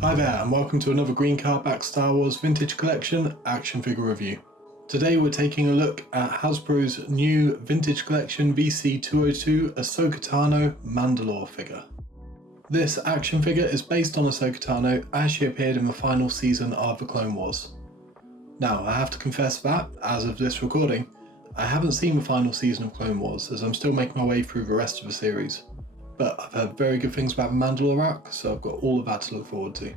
Hi there, and welcome to another Green Card Back Star Wars Vintage Collection action figure review. Today we're taking a look at Hasbro's new Vintage Collection VC202 Ahsoka Tano Mandalore figure. This action figure is based on Ahsoka Tano as she appeared in the final season of the Clone Wars. Now, I have to confess that, as of this recording, I haven't seen the final season of Clone Wars as I'm still making my way through the rest of the series. But I've heard very good things about the Mandalore arc, so I've got all of that to look forward to.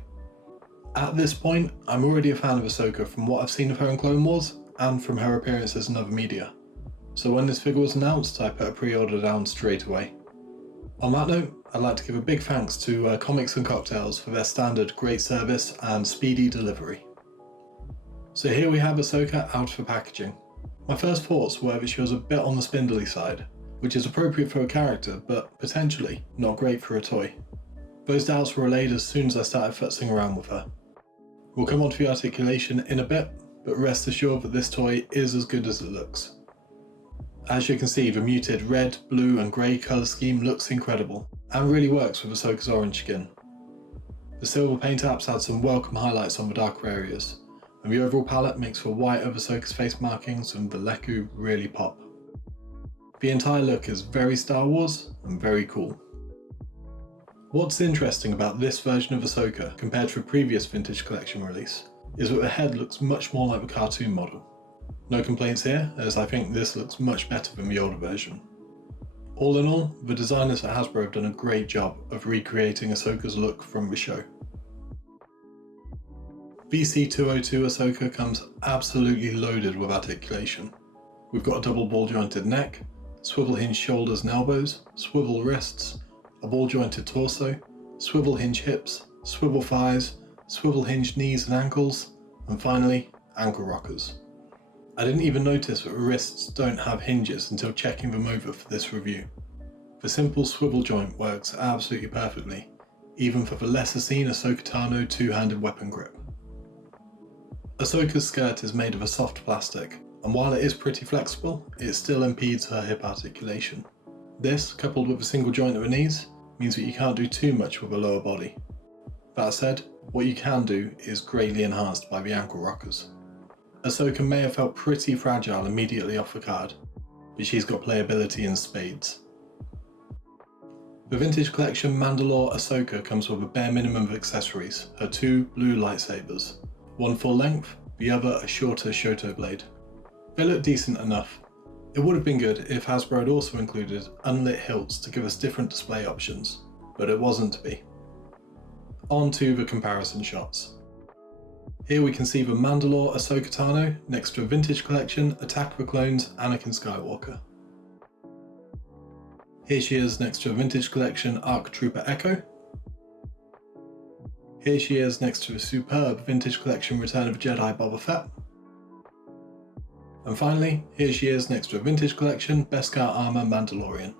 At this point, I'm already a fan of Ahsoka from what I've seen of her in Clone Wars and from her appearances in other media. So when this figure was announced, I put a pre-order down straight away. On that note, I'd like to give a big thanks to Comics and Cocktails for their standard great service and speedy delivery. So here we have Ahsoka out for packaging. My first thoughts were that she was a bit on the spindly side, which is appropriate for a character, but potentially not great for a toy. Those doubts were allayed as soon as I started futzing around with her. We'll come on to the articulation in a bit, but rest assured that this toy is as good as it looks. As you can see, the muted red, blue and grey colour scheme looks incredible, and really works with Ahsoka's orange skin. The silver paint apps add some welcome highlights on the darker areas, and the overall palette makes the white of Ahsoka's face markings and the Leku really pop. The entire look is very Star Wars and very cool. What's interesting about this version of Ahsoka compared to the previous Vintage Collection release is that the head looks much more like the cartoon model. No complaints here, as I think this looks much better than the older version. All in all, the designers at Hasbro have done a great job of recreating Ahsoka's look from the show. VC202 Ahsoka comes absolutely loaded with articulation. We've got a double ball jointed neck, swivel hinge shoulders and elbows, swivel wrists, a ball jointed torso, swivel hinge hips, swivel thighs, swivel hinge knees and ankles, and finally, ankle rockers. I didn't even notice that the wrists don't have hinges until checking them over for this review. The simple swivel joint works absolutely perfectly, even for the lesser seen Ahsoka Tano two-handed weapon grip. Ahsoka's skirt is made of a soft plastic, and while it is pretty flexible, it still impedes her hip articulation. This, coupled with a single joint at the knees, means that you can't do too much with the lower body. That said, what you can do is greatly enhanced by the ankle rockers. Ahsoka may have felt pretty fragile immediately off the card, but she's got playability in spades. The Vintage Collection Mandalore Ahsoka comes with a bare minimum of accessories, her two blue lightsabers, one full length, the other a shorter Shoto blade. They look decent enough. It would have been good if Hasbro had also included unlit hilts to give us different display options, but it wasn't to be. On to the comparison shots. Here we can see the Mandalore Ahsoka Tano next to a Vintage Collection Attack of the Clones Anakin Skywalker. Here she is next to a Vintage Collection ARC Trooper Echo. Here she is next to a superb Vintage Collection Return of the Jedi Boba Fett. And finally, here she is next to a Vintage Collection Beskar Armor Mandalorian.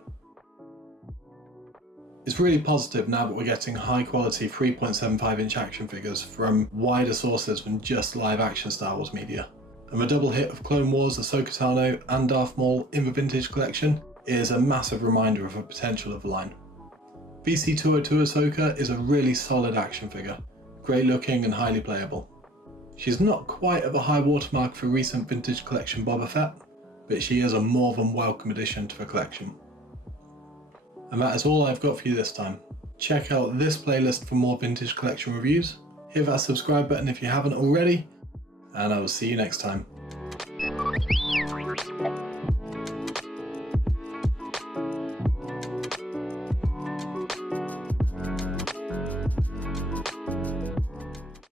It's really positive now that we're getting high quality 3.75 inch action figures from wider sources than just live action Star Wars media. And the double hit of Clone Wars, Ahsoka Tano and Darth Maul in the Vintage Collection is a massive reminder of the potential of the line. VC202 Ahsoka is a really solid action figure, great looking and highly playable. She's not quite at the high watermark for recent Vintage Collection Boba Fett, but she is a more than welcome addition to the collection. And that is all I've got for you this time. Check out this playlist for more Vintage Collection reviews, hit that subscribe button if you haven't already, and I will see you next time.